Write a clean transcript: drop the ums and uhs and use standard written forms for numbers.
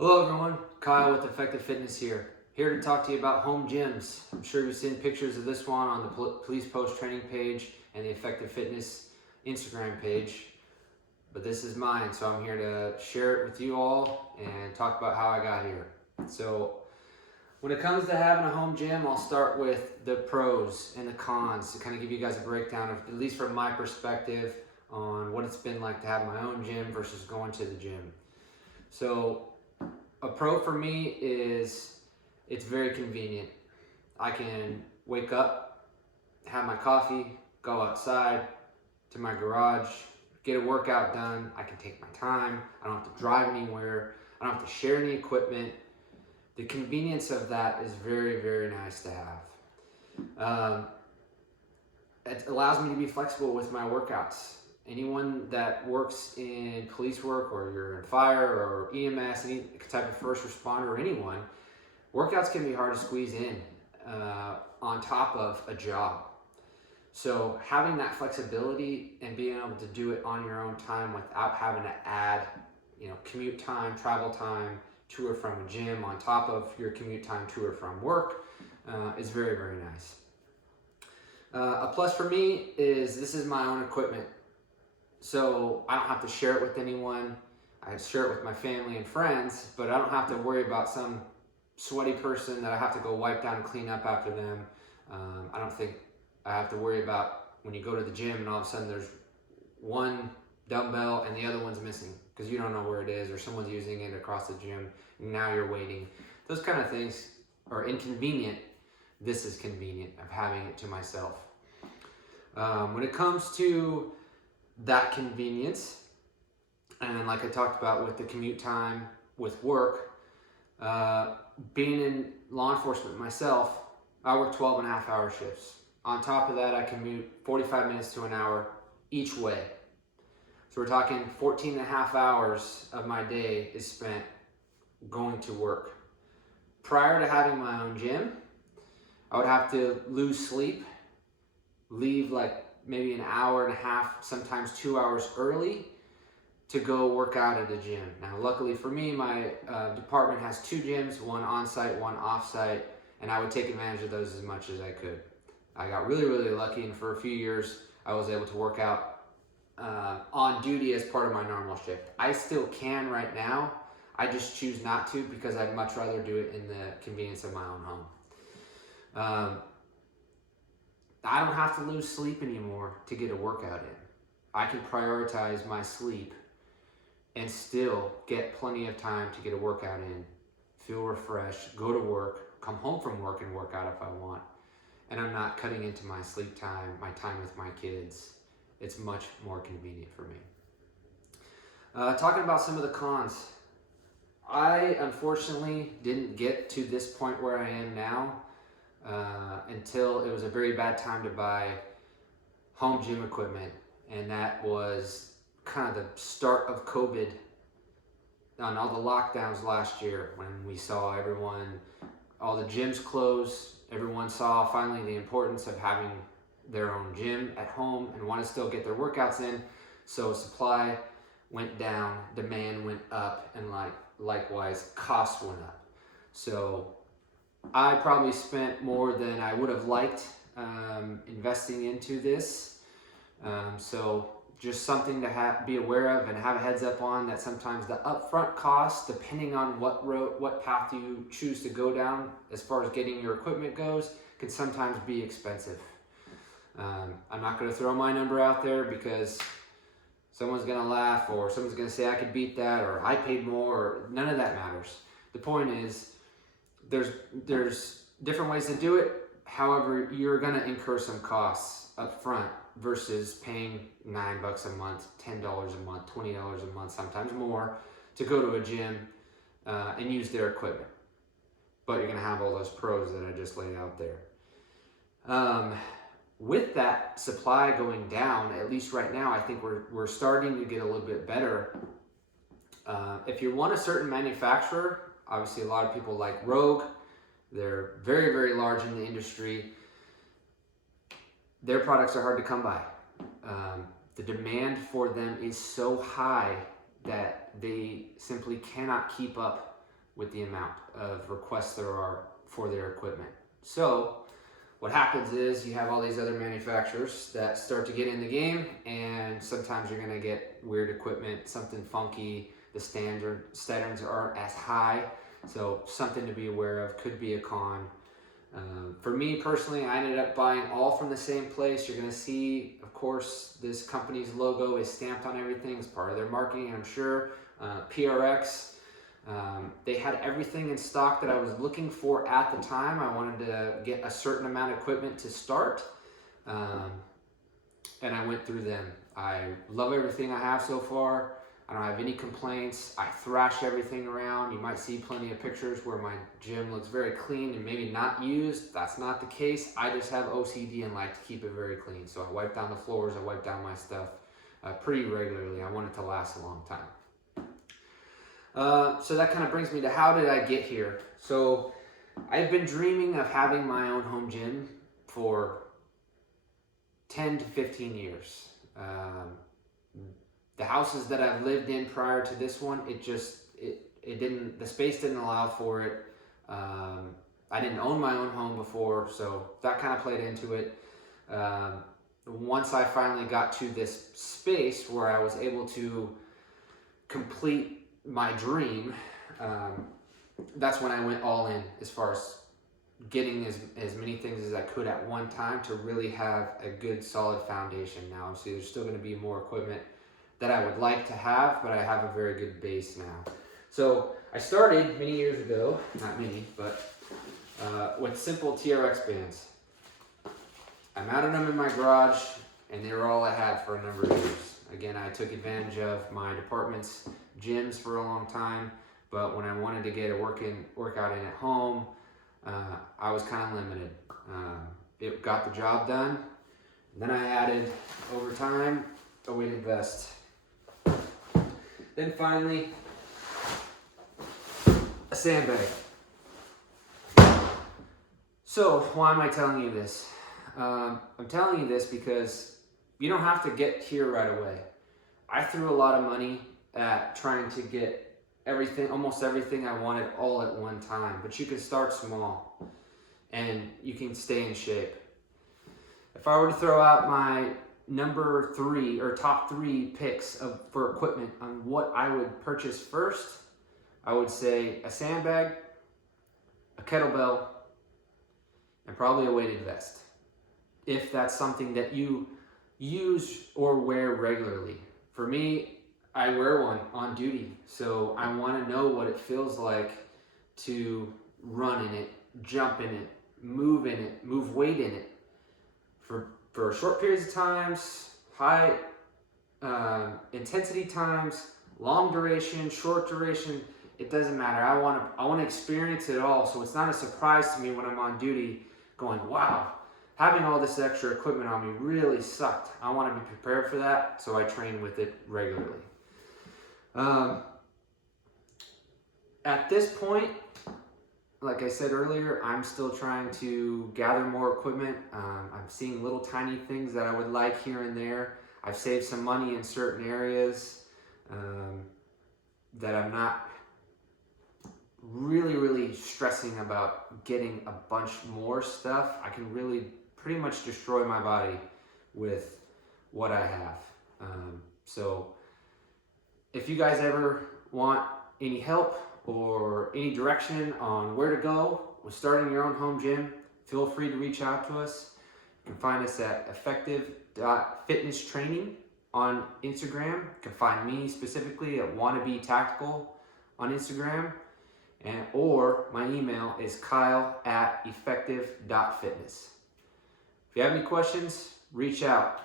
Hello everyone, Kyle with Effective Fitness here to talk to you about home gyms. I'm sure you've seen pictures of this one on the Police Post training page and the Effective Fitness Instagram page, but this is mine, so I'm here to share it with you all and talk about how I got here. So when it comes to having a home gym, I'll start with the pros and the cons to kind of give you guys a breakdown of, at least from my perspective, on what it's been like to have my own gym versus going to the gym. So a pro for me is it's very convenient. I can wake up, have my coffee, go outside to my garage, get a workout done. I can take my time. I don't have to drive anywhere. I don't have to share any equipment. The convenience of that is very, very nice to have. It allows me to be flexible with my workouts. Anyone that works in police work, or you're in fire or EMS, any type of first responder, or anyone, workouts can be hard to squeeze in on top of a job. So having that flexibility and being able to do it on your own time without having to add, commute time, travel time to or from a gym on top of your commute time to or from work is very, very nice. A plus for me is this is my own equipment. So I don't have to share it with anyone. I share it with my family and friends, but I don't have to worry about some sweaty person that I have to go wipe down and clean up after them. I don't think I have to worry about when you go to the gym and all of a sudden there's one dumbbell and the other one's missing because you don't know where it is, or someone's using it across the gym and now you're waiting. Those kind of things are inconvenient. This is convenient of having it to myself. When it comes to that convenience, and like I talked about with the commute time with work, being in law enforcement myself, I work 12.5-hour shifts. On top of that, I commute 45 minutes to an hour each way. So we're talking 14.5 hours of my day is spent going to work. Prior to having my own gym, I would have to lose sleep, leave like maybe an hour and a half, sometimes 2 hours early to go work out at a gym. Now, luckily for me, my department has 2 gyms, one on-site, one off-site, and I would take advantage of those as much as I could. I got really, really lucky, and for a few years, I was able to work out on duty as part of my normal shift. I still can right now. I just choose not to because I'd much rather do it in the convenience of my own home. I don't have to lose sleep anymore to get a workout in. I can prioritize my sleep and still get plenty of time to get a workout in, feel refreshed, go to work, come home from work and work out if I want. And I'm not cutting into my sleep time, my time with my kids. It's much more convenient for me. Talking about some of the cons. I unfortunately didn't get to this point where I am now until it was a very bad time to buy home gym equipment, and that was kind of the start of COVID on all the lockdowns last year, when we saw all the gyms close. Everyone saw finally the importance of having their own gym at home and want to still get their workouts in. So supply went down, demand went up, and likewise costs went up. So I probably spent more than I would have liked investing into this. So just something to be aware of and have a heads up on, that sometimes the upfront cost, depending on what path you choose to go down as far as getting your equipment goes, can sometimes be expensive. I'm not going to throw my number out there because someone's going to laugh, or someone's going to say I could beat that, or I paid more, or none of that matters. The point is, there's different ways to do it. However, you're going to incur some costs up front versus paying $9 a month, $10 a month, $20 a month, sometimes more, to go to a gym and use their equipment. But you're going to have all those pros that I just laid out there. With that supply going down, at least right now, I think we're starting to get a little bit better. If you want a certain manufacturer, obviously a lot of people like Rogue. They're very, very large in the industry. Their products are hard to come by. The demand for them is so high that they simply cannot keep up with the amount of requests there are for their equipment. So what happens is you have all these other manufacturers that start to get in the game, and sometimes you're going to get weird equipment, something funky. The standards aren't as high, so something to be aware of. Could be a con. For me personally, I ended up buying all from the same place. You're going to see, of course, this company's logo is stamped on everything as part of their marketing, I'm sure. PRX. They had everything in stock that I was looking for at the time. I wanted to get a certain amount of equipment to start, and I went through them. I love everything I have so far. I don't have any complaints. I thrash everything around. You might see plenty of pictures where my gym looks very clean and maybe not used. That's not the case. I just have OCD and like to keep it very clean. So I wipe down the floors, I wipe down my stuff pretty regularly. I want it to last a long time. So that kind of brings me to how did I get here? So I've been dreaming of having my own home gym for 10 to 15 years. The houses that I've lived in prior to this one, the space didn't allow for it. I didn't own my own home before, so that kind of played into it. Once I finally got to this space where I was able to complete my dream, that's when I went all in as far as getting as many things as I could at one time to really have a good solid foundation. Now, obviously, there's still going to be more equipment that I would like to have, but I have a very good base now. So I started many years ago, not many, but with simple TRX bands. I mounted them in my garage, and they were all I had for a number of years. Again, I took advantage of my department's gyms for a long time, but when I wanted to get a workout in at home, I was kind of limited. It got the job done. Then I added, over time, a weighted vest. Then finally, a sandbag. So why am I telling you this? I'm telling you this because you don't have to get here right away. I threw a lot of money at trying to get almost everything I wanted all at one time, but you can start small and you can stay in shape. If I were to throw out my number 3 or top 3 picks for equipment on what I would purchase first, I would say a sandbag, a kettlebell, and probably a weighted vest. If that's something that you use or wear regularly. For me, I wear one on duty, so I want to know what it feels like to run in it, jump in it, move weight in it for short periods of times, high intensity times, long duration, short duration. It doesn't matter. I want to experience it all, so it's not a surprise to me when I'm on duty going, wow, having all this extra equipment on me really sucked. I want to be prepared for that, so I train with it regularly. At this point, like I said earlier, I'm still trying to gather more equipment. I'm seeing little tiny things that I would like here and there. I've saved some money in certain areas that I'm not really stressing about getting a bunch more stuff. I can really pretty much destroy my body with what I have. So if you guys ever want any help or any direction on where to go with starting your own home gym, feel free to reach out to us. You can find us at effective.fitnesstraining on Instagram. You can find me specifically at Wannabe Tactical on Instagram, or my email is kyle@effective.fitness. If you have any questions, reach out.